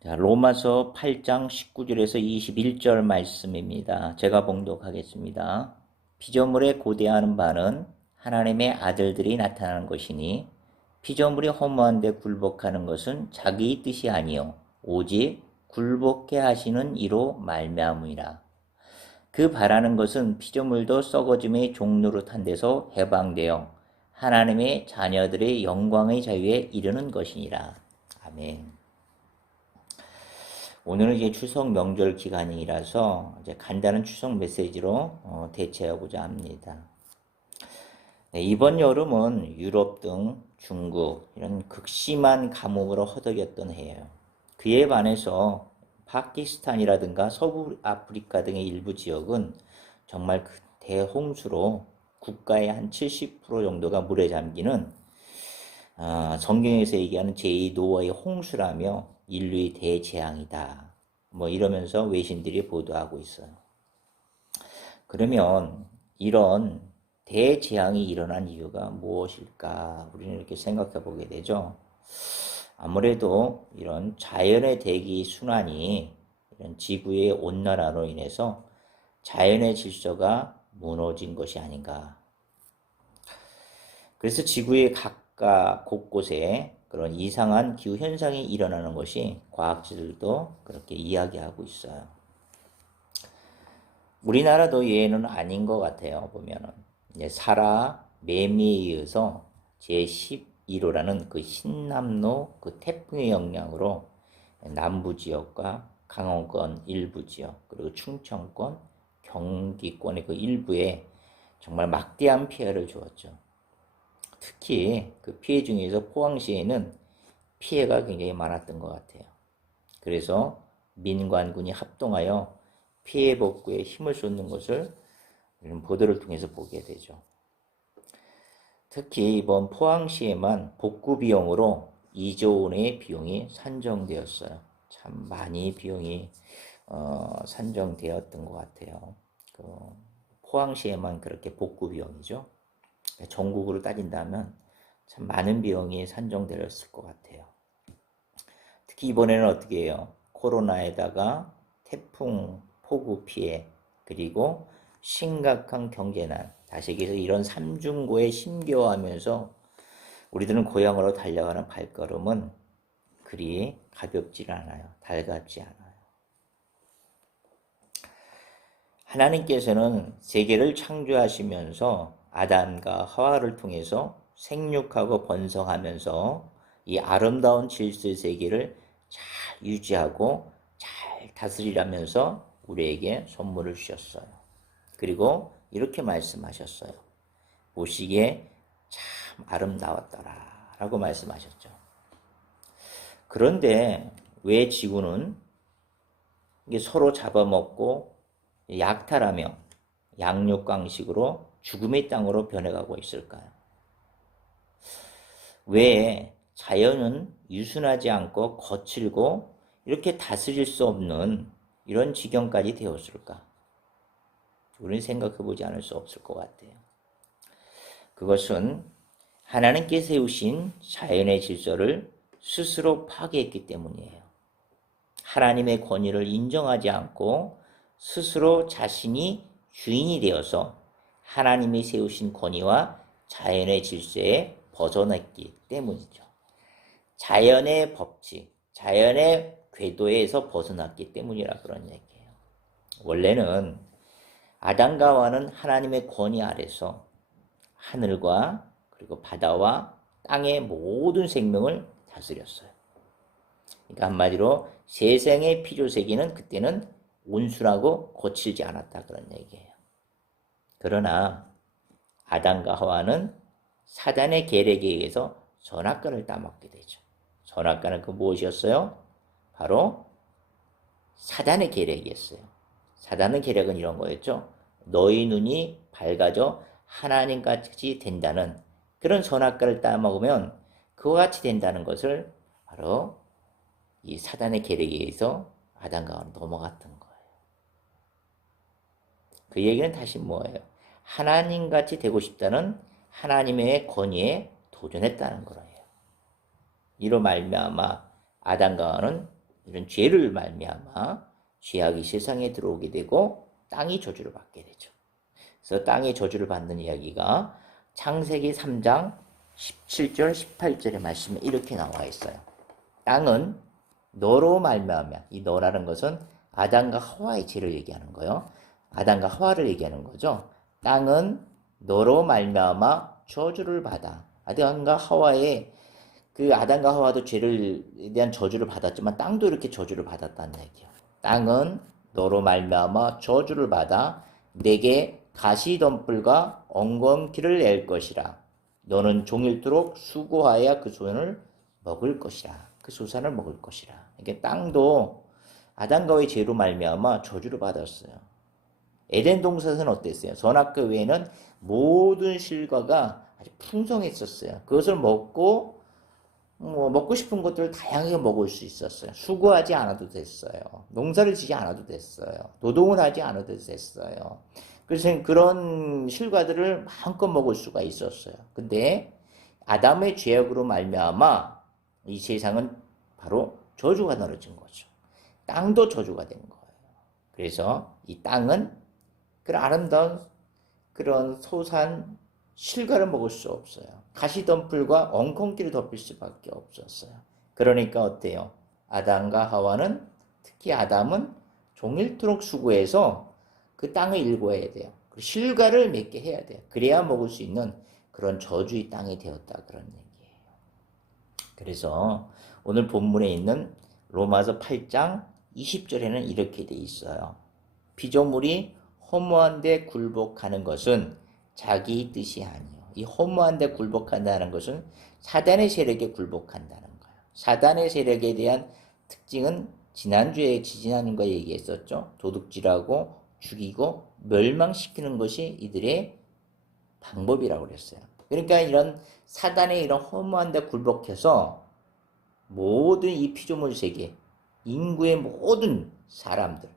자, 로마서 8장 19절에서 21절 말씀입니다. 제가 봉독하겠습니다. 피조물에 고대하는 바는 하나님의 아들들이 나타나는 것이니 피조물이 허무한 데 굴복하는 것은 자기 뜻이 아니요 오직 굴복해 하시는 이로 말미암으니라. 그 바라는 것은 피조물도 썩어짐의 종노릇한 데서 해방되어 하나님의 자녀들의 영광의 자유에 이르는 것이니라. 아멘. 오늘은 이제 추석 명절 기간이라서 이제 간단한 추석 메시지로 대체하고자 합니다. 네, 이번 여름은 유럽 등 중국 이런 극심한 가뭄으로 허덕였던 해예요. 그에 반해서 파키스탄이라든가 서부 아프리카 등의 일부 지역은 정말 대홍수로 국가의 한 70% 정도가 물에 잠기는 성경에서 얘기하는 제2 노아의 홍수라며 인류의 대재앙이다. 뭐 이러면서 외신들이 보도하고 있어요. 그러면 이런 대재앙이 일어난 이유가 무엇일까? 우리는 이렇게 생각해 보게 되죠. 아무래도 이런 자연의 대기 순환이 이런 지구의 온난화로 인해서 자연의 질서가 무너진 것이 아닌가. 그래서 지구의 각각 곳곳에 그런 이상한 기후 현상이 일어나는 것이 과학자들도 그렇게 이야기하고 있어요. 우리나라도 예외는 아닌 것 같아요. 보면은 사라 매미에 의해서 제11호라는 그 신남로 그 태풍의 영향으로 남부 지역과 강원권 일부 지역 그리고 충청권 경기권의 그 일부에 정말 막대한 피해를 주었죠. 특히 그 피해 중에서 포항시에는 피해가 굉장히 많았던 것 같아요. 그래서 민관군이 합동하여 피해 복구에 힘을 쏟는 것을 우리는 보도를 통해서 보게 되죠. 특히 이번 포항시에만 복구 비용으로 2조 원의 비용이 산정되었어요. 참 많이 비용이 산정되었던 것 같아요. 그 포항시에만 그렇게 복구 비용이죠. 전국으로 따진다면 참 많은 비용이 산정되었을 것 같아요. 특히 이번에는 어떻게 해요? 코로나에다가 태풍, 폭우 피해, 그리고 심각한 경제난, 다시 얘기해서 이런 삼중고에 심겨하면서 우리들은 고향으로 달려가는 발걸음은 그리 가볍지 않아요. 달갑지 않아요. 하나님께서는 세계를 창조하시면서 아담과 하와를 통해서 생육하고 번성하면서 이 아름다운 질서의 세계를 잘 유지하고 잘 다스리라면서 우리에게 선물을 주셨어요. 그리고 이렇게 말씀하셨어요. 보시기에 참 아름다웠더라 라고 말씀하셨죠. 그런데 왜 지구는 이게 서로 잡아먹고 약탈하며 양육강식으로 죽음의 땅으로 변해가고 있을까요? 왜 자연은 유순하지 않고 거칠고 이렇게 다스릴 수 없는 이런 지경까지 되었을까? 우리는 생각해보지 않을 수 없을 것 같아요. 그것은 하나님께 세우신 자연의 질서를 스스로 파괴했기 때문이에요. 하나님의 권위를 인정하지 않고 스스로 자신이 주인이 되어서 하나님이 세우신 권위와 자연의 질서에 벗어났기 때문이죠. 자연의 법칙, 자연의 궤도에서 벗어났기 때문이라 그런 얘기예요. 원래는 아담과 하와는 하나님의 권위 아래서 하늘과 그리고 바다와 땅의 모든 생명을 다스렸어요. 그러니까 한마디로 세상의 피조세계는 그때는 온순하고 거칠지 않았다 그런 얘기예요. 그러나 아담과 하와는 사단의 계략에 의해서 선악과를 따먹게 되죠. 선악과는 그 무엇이었어요? 바로 사단의 계략이었어요. 사단의 계략은 이런 거였죠. 너희 눈이 밝아져 하나님같이 된다는 그런 선악과를 따먹으면 그와 같이 된다는 것을 바로 이 사단의 계략에 의해서 아담과 하와는 넘어갔던 거예요. 그 얘기는 다시 뭐예요? 하나님같이 되고 싶다는 하나님의 권위에 도전했다는 거예요. 이로 말미암아 아담과 하와는 이런 죄를 말미암아 죄악이 세상에 들어오게 되고 땅이 저주를 받게 되죠. 그래서 땅의 저주를 받는 이야기가 창세기 3장 17절 18절의 말씀에 이렇게 나와 있어요. 땅은 너로 말미암아, 이 너라는 것은 아담과 하와의 죄를 얘기하는 거예요. 아담과 하와를 얘기하는 거죠. 땅은 너로 말미암아 저주를 받아. 아담과 하와의 그 아담과 하와도 죄를 대한 저주를 받았지만 땅도 이렇게 저주를 받았다는 얘기예요. 땅은 너로 말미암아 저주를 받아 내게 가시덤불과 엉겅퀴를 낼 것이라. 너는 종일토록 수고하여 그 소산을 먹을 것이라. 그 소산을 먹을 것이라. 이게 땅도 아담과의 죄로 말미암아 저주를 받았어요. 에덴 동산은 어땠어요? 선악과 외에는 모든 실과가 아주 풍성했었어요. 그것을 먹고 먹고 싶은 것들을 다양하게 먹을 수 있었어요. 수고하지 않아도 됐어요. 농사를 지지 않아도 됐어요. 노동을 하지 않아도 됐어요. 그래서 그런 실과들을 마음껏 먹을 수가 있었어요. 근데 아담의 죄악으로 말미암아 이 세상은 바로 저주가 떨어진 거죠. 땅도 저주가 된 거예요. 그래서 이 땅은 그런 아름다운 그런 소산 실과를 먹을 수 없어요. 가시덤불과 엉겅퀴를 덮일 수밖에 없었어요. 그러니까 어때요? 아담과 하와는, 특히 아담은 종일토록 수고해서 그 땅을 일궈야 돼요. 실과를 맺게 해야 돼요. 그래야 먹을 수 있는 그런 저주의 땅이 되었다, 그런 얘기예요. 그래서 오늘 본문에 있는 로마서 8장 20절에는 이렇게 돼 있어요. 피조물이 허무한 데 굴복하는 것은 자기 뜻이 아니요. 이 허무한 데 굴복한다는 것은 사단의 세력에 굴복한다는 거예요. 사단의 세력에 대한 특징은 지난주에 지지난과 얘기했었죠. 도둑질하고 죽이고 멸망시키는 것이 이들의 방법이라고 그랬어요. 그러니까 이런 사단의 이런 허무한 데 굴복해서 모든 이 피조물 세계, 인구의 모든 사람들,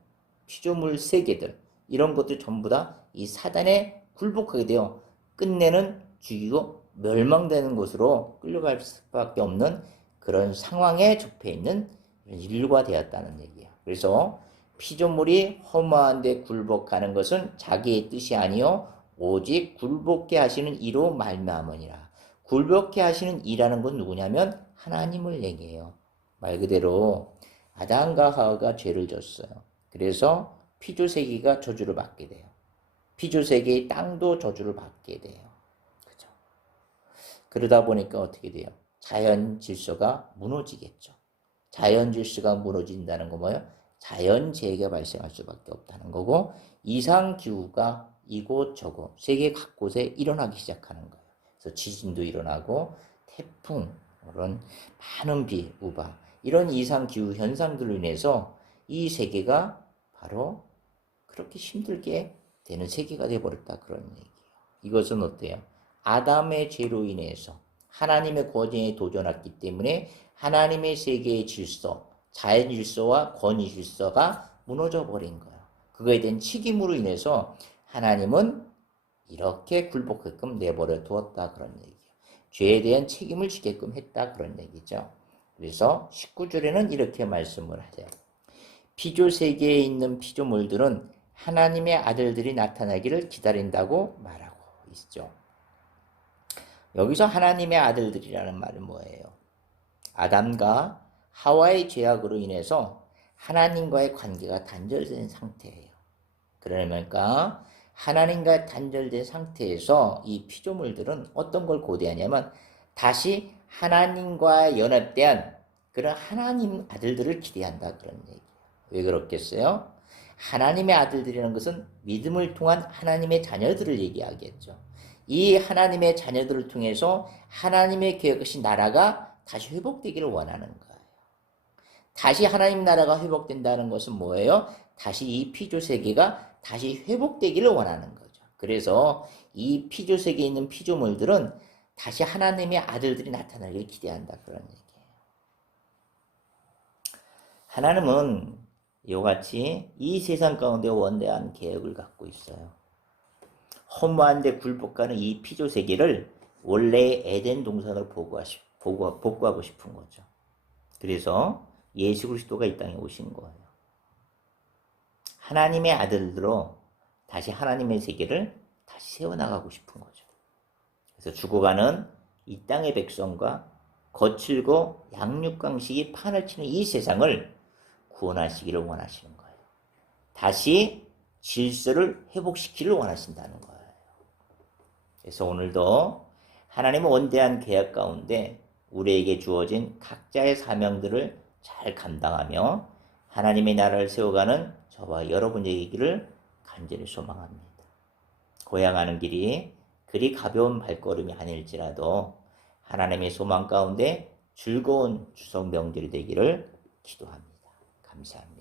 피조물 세계들, 이런 것들 전부 다 이 사단에 굴복하게 되어 끝내는 죽이고 멸망되는 곳으로 끌려갈 수밖에 없는 그런 상황에 접해 있는 인류가 되었다는 얘기예요. 그래서 피조물이 허무한 데 굴복하는 것은 자기의 뜻이 아니요 오직 굴복케 하시는 이로 말미암으니라. 굴복케 하시는 이라는 건 누구냐면 하나님을 얘기해요. 말 그대로 아담과 하와가 죄를 졌어요. 그래서 피조세계가 저주를 받게 돼요. 피조세계의 땅도 저주를 받게 돼요. 그죠? 그러다 보니까 어떻게 돼요? 자연 질서가 무너지겠죠. 자연 질서가 무너진다는 거 뭐예요? 자연재해가 발생할 수밖에 없다는 거고, 이상기후가 이곳저곳 세계 각곳에 일어나기 시작하는 거예요. 그래서 지진도 일어나고 태풍, 그런 많은 비, 우박, 이런 이상기후 현상들로 인해서 이 세계가 바로 그렇게 힘들게 되는 세계가 되어버렸다, 그런 얘기예요. 이것은 어때요? 아담의 죄로 인해서 하나님의 권위에 도전했기 때문에 하나님의 세계의 질서, 자연 질서와 권위 질서가 무너져 버린 거예요. 그거에 대한 책임으로 인해서 하나님은 이렇게 굴복하게끔 내버려 두었다, 그런 얘기예요. 죄에 대한 책임을 지게끔 했다, 그런 얘기죠. 그래서 19절에는 이렇게 말씀을 하세요. 피조세계에 있는 피조물들은 하나님의 아들들이 나타나기를 기다린다고 말하고 있죠. 여기서 하나님의 아들들이라는 말은 뭐예요? 아담과 하와의 죄악으로 인해서 하나님과의 관계가 단절된 상태예요. 그러니까 하나님과 단절된 상태에서 이 피조물들은 어떤 걸 고대하냐면 다시 하나님과 연합된 그런 하나님 아들들을 기대한다, 그런 얘기예요. 왜 그렇겠어요? 하나님의 아들들이라는 것은 믿음을 통한 하나님의 자녀들을 얘기하겠죠. 이 하나님의 자녀들을 통해서 하나님의 계획하신 나라가 다시 회복되기를 원하는 거예요. 다시 하나님 나라가 회복된다는 것은 뭐예요? 다시 이 피조세계가 다시 회복되기를 원하는 거죠. 그래서 이 피조세계에 있는 피조물들은 다시 하나님의 아들들이 나타나기를 기대한다, 그런 얘기예요. 하나님은 이와 같이 이 세상 가운데 원대한 계획을 갖고 있어요. 허무한 데 굴복하는 이 피조세계를 원래의 에덴 동산으로 복구하고 싶은 거죠. 그래서 예수 그리스도가 이 땅에 오신 거예요. 하나님의 아들로 다시 하나님의 세계를 다시 세워나가고 싶은 거죠. 그래서 죽어가는 이 땅의 백성과 거칠고 양육강식이 판을 치는 이 세상을 구원하시기를 원하시는 거예요. 다시 질서를 회복시키기를 원하신다는 거예요. 그래서 오늘도 하나님의 원대한 계약 가운데 우리에게 주어진 각자의 사명들을 잘 감당하며 하나님의 나라를 세워가는 저와 여러분에게를 간절히 소망합니다. 고향하는 길이 그리 가벼운 발걸음이 아닐지라도 하나님의 소망 가운데 즐거운 추석 명절이 되기를 기도합니다. 감사합니다.